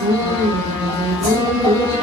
Música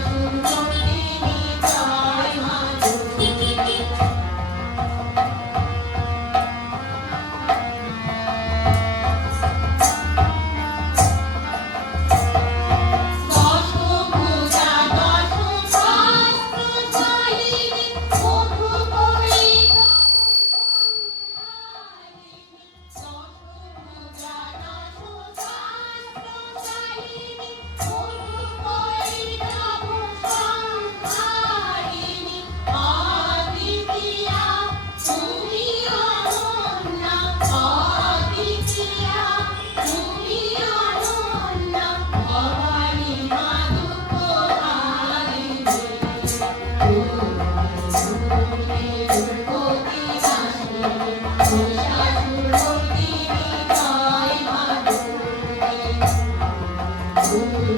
তুমি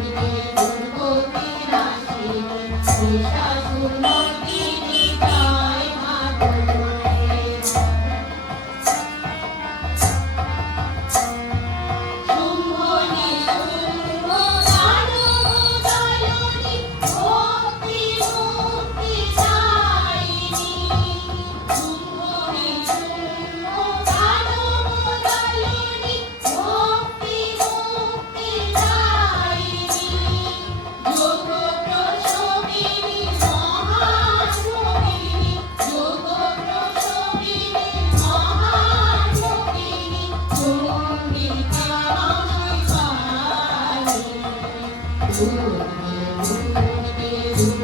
Thank you.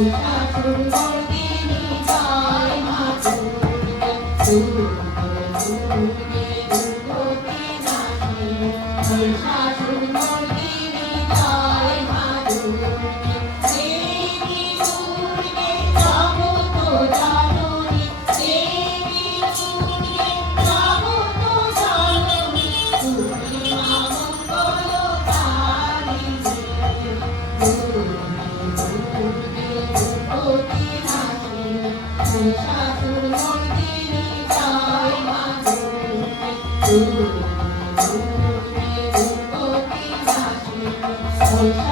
Thank you. Thank you.